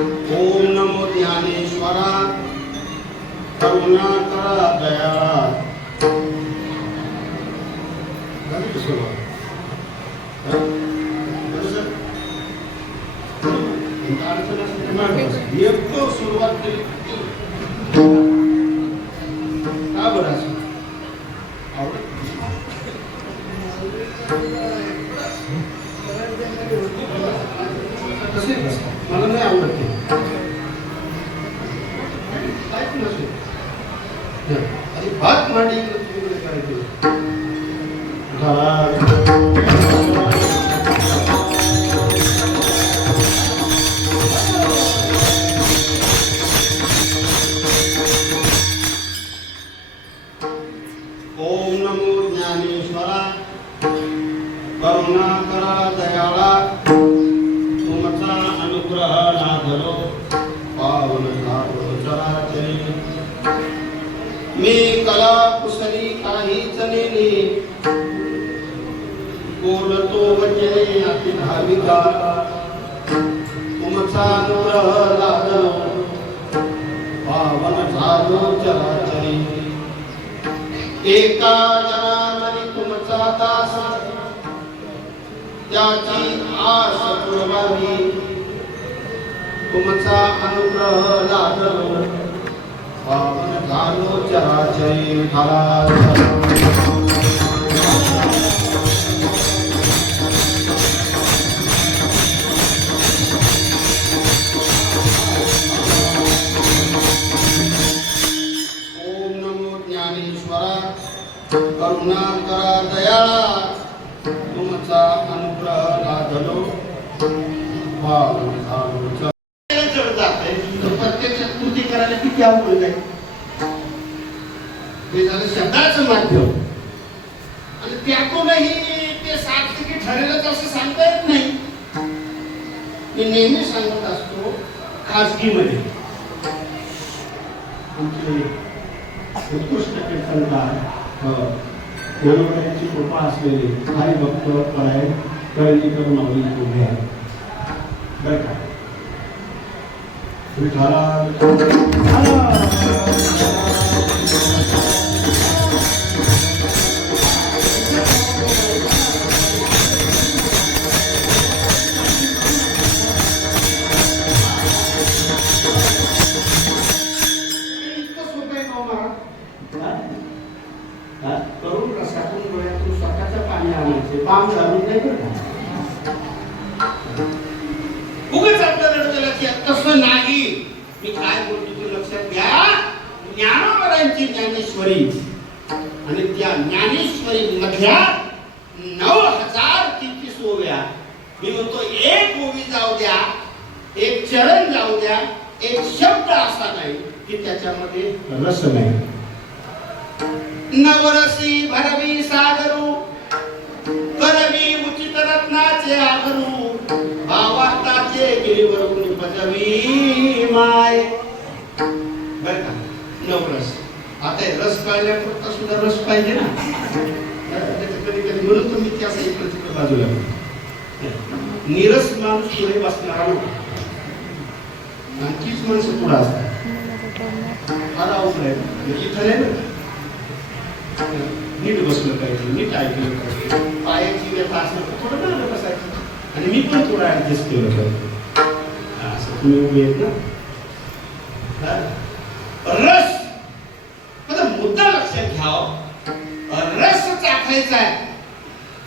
ओम नमो ज्ञानेश्वरा करुणाकरा दयाळा सुरुवात केली का बरं असं मला नाही आवडत ते काहीच नसेल आणि भात मांडी काय केलं ओम नमो ज्ञानेश्वरा करुणाकरा दयाळा तुमचा अनुग्रह लाभलो पावन झालो चराचरी मी कला कुसरी काहीच नेली बोलतो वचने अति भाविका तुमचा अनुग्रह लाभलो पावन झालो चराचरी एका जनावरी तुमचा दास त्याची आस पुरवावी तुमचा अनुग्रह लाभलो पावन झालो चराचरी ओम नमो ज्ञानेश्वरा करुणाकरा दयाळा तुमचा अनुग्रह लाभलो पावन झालो प्रत्यक्ष कृती करायला किती अवघड आहे ते झालं शब्दाचं माध्यम आणि त्यातूनही ते सार्थकी ठरेलच असं सांगता येत नाही. मी नेहमी सांगत असतो खाजगीमध्ये आमचे उत्कृष्ट कीर्तनकार देवरायांची कृपा असलेले हरिभक्त परायण कळणीकर माऊली उभे आहेत बरं का करून रसातून डोळ्यातून स्वतःचं पाणी आणायचे पाम घालून नाही बरं उगाच आपल्या लढत तसं नाही. मी काय बोलतो ते लक्षात घ्या. ज्ञानोबरांची ज्ञानेश्वरी आणि त्या ज्ञानेश्वरी मधल्या 9033 ओव्या मी म्हणतो एक ओवी जाऊ द्या एक चरण जाऊ द्या एक शब्द असा नाही की त्याच्यामध्ये रस नाही. नवरसी भरवी सागरू करवी उचित रत्नाचे आगरू भावार्थाचे गिरीवरून पदवी माय बर का नवरस. आता रस पाहिल्यापुरता सुद्धा रस पाहिजे ना. कधी कधी म्हणून तर मी त्या इकडे बाजूला निरस माणूस पुढे बसणारा आणखीच माणसं पुढे असतात फार अवघड आहे. इथं नाही ना नीट बसलं पाहिजे नीट ऐकलं पाहिजे पायाची व्यथा असलं तर थोडं ना बसायचं आणि मी पण थोडं ऍडजस्ट केलं पाहिजे असं तुम्ही उभे आहेत ना. रस माझा मुद्दा लक्षात घ्याव रस चाखायचा आहे.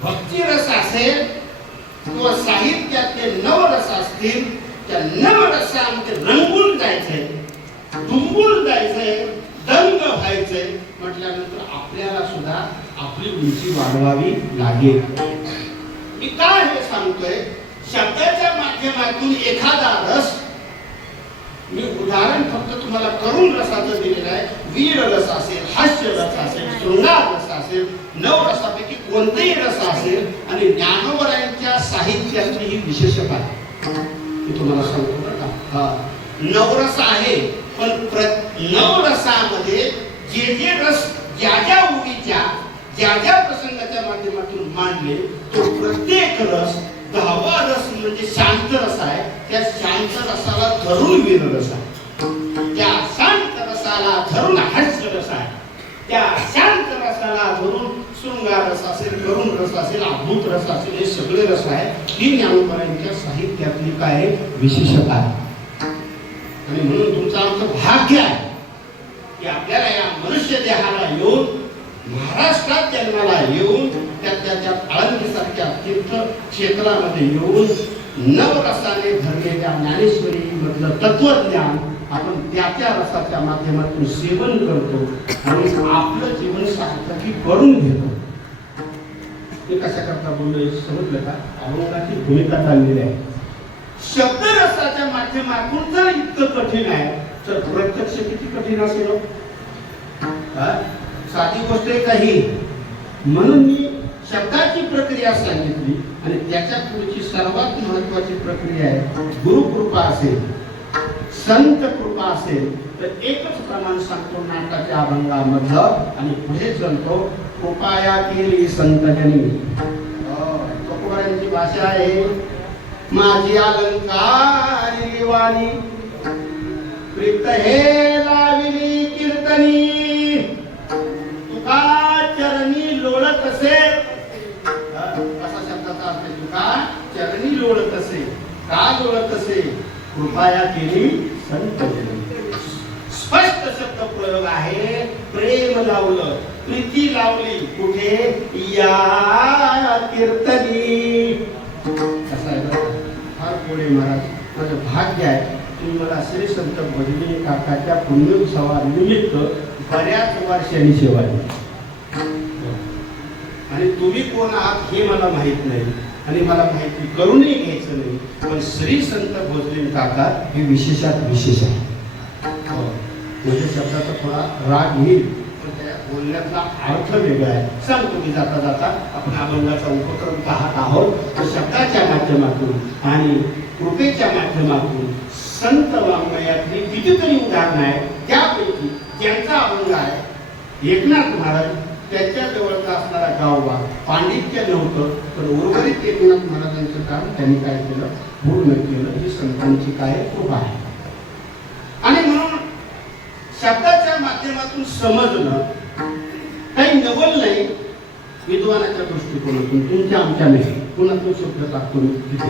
भक्ती रस असेल किंवा साहित्यातले नवरस असतील त्या नवरसामध्ये रंगून जायचंय डुंबून जायचंय दंग व्हायचंय म्हटल्यानंतर आपल्याला सुद्धा आपली उंची वाढवावी लागेल. मी काय हे सांगतोय शब्दाच्या माध्यमातून एखादा रस मी उदाहरण फक्त तुम्हाला करुण रसाचं दिलेलं आहे. वीर रस असेल हास्य रस असेल शृंगार रस असेल नवरसापैकी कोणतेही रस असेल आणि ज्ञानोबरायांच्या साहित्याची ही विशेषता मी तुम्हाला सांगतो बरं का. नवरस आहे पण नवरसामध्ये जे रस ज्या ओवीच्या ज्या प्रसंगाच्या माध्यमातून मांडले तो प्रत्येक रस दहावा रस म्हणजे शांत रस आहे. त्या शांत रसाला धरून वीर रस आहे. त्या शांत रसाला धरून हास्य रस आहे. त्या शांत रसाला धरून शृंगार रस असेल, करुण रस असेल, अद्भुत रस असेल, हे सगळे रस आहे. ही ज्ञानोबरांच्या साहित्यातली काय विशेषता आहे. आणि म्हणून तुमचं आमचं भाग्य आहे की आपल्याला या मनुष्य देहाला येऊन, महाराष्ट्रात जन्माला येऊन, त्या आळंदीसारख्या तीर्थ क्षेत्रामध्ये येऊन नवरसाने भरलेल्या ज्ञानेश्वरी मधलं तत्वज्ञान आपण त्या रसाच्या माध्यमातून सेवन करतो आणि आपलं जीवन सार्थकी करून घेतो. ते कशा करता बोललो समजलं का? अभंगाची भूमिका चाललेली आहे. शब्द रसाच्या माध्यमातून जर इतकं कठीण आहे तर प्रत्यक्ष किती कठीण असेल. साधी गोष्ट आहे काही. म्हणून मी शब्दाची प्रक्रिया सांगितली आणि त्याच्या पुढची सर्वात महत्वाची प्रक्रिया आहे गुरुकृपा असेल, संत कृपा असेल तर एकच प्रमाण सांगतो नाटकाच्या अभंगामधलं आणि पुढे चलतो कृपाया केली संतजनी. तुकोबारांची भाषा आहे, माझी अलंकारी वाणी प्रीत हे लाविली कीर्तनी, तुका चरणी लोळत असे. असा शब्दाचा अर्थ, तुका चरणी लोळत असे. का लोळत असे? कृपया केली संतजनी. स्पष्ट शब्द प्रयोग आहे. प्रेम लावलं, प्रीती लावली कुठे? या कीर्तनी. कसा आहे फार पुढे महाराज, माझं भाग्य आहे तुम्ही मला श्री संत भजनी काकाच्या पुण्योत्सवानिमित्त बऱ्याच वर्षांनी सेवा दिली. आणि तुम्ही कोण आहात हे मला माहित नाही आणि मला माहिती करूनही घ्यायचं नाही. पण श्री संत भोजले काका हे विशेषात विशेष आहे. म्हणजे शब्दाचा थोडा राग येईल पण त्या बोलण्यातला अर्थ वेगळा आहे. सांगतो मी जाता जाता. आपण अभंगाचा उपक्रम पाहत आहोत तर शब्दाच्या माध्यमातून आणि कृपेच्या माध्यमातून संत वाङ्मयातली कितीतरी उदाहरणं आहेत. त्यापैकी ज्यांचा अभंग आहे एकनाथ महाराज, त्याच्या जवळचा असणारा गावबा पांडित्य नव्हतं पण उर्वरित एकनाथ महाराजांचं काम त्यांनी काय केलं? पूर्ण केलं. ही संतांची काय कृपा आहे. आणि म्हणून शब्दाच्या माध्यमातून समजणं काही नवल नाही. विद्वानाच्या दृष्टिकोनातून, तुमच्या आमच्या नाही, कुणातून शब्द टाकतो तिथे.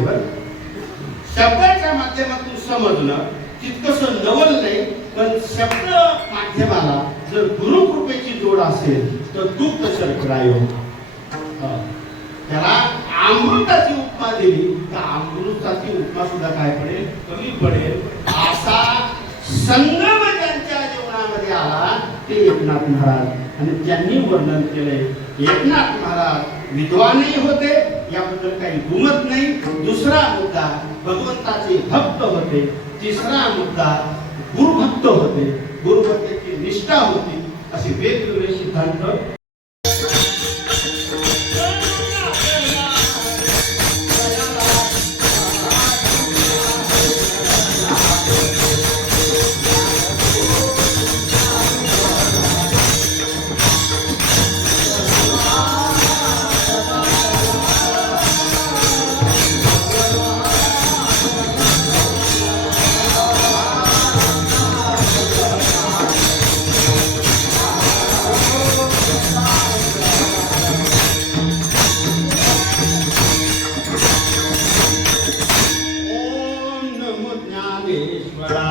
शब्दाच्या माध्यमातून समजणं तितकंसं नवल नाही. पण शब्द माध्यमाला जर गुरुकृपेची जोड असेल तर दुग्ध शर्करायो. त्याला अमृताची उपमा दिली तर अमृताची उपमा सुद्धा काय पडेल? कमी पडेल. असा संगम ज्यांच्या जीवनामध्ये आला ते एकनाथ महाराज. आणि त्यांनी वर्णन केलंय. एकनाथ महाराज विद्वानही होते, याबद्दल काही दुमत नाही. दुसरा मुद्दा भगवंताचे भक्त होते. तिसरा मुद्दा गुरुभक्त होते, गुरुभक्तीची निष्ठा होती. असे वेगवेगळे सिद्धांत ज्ञानेश्वरा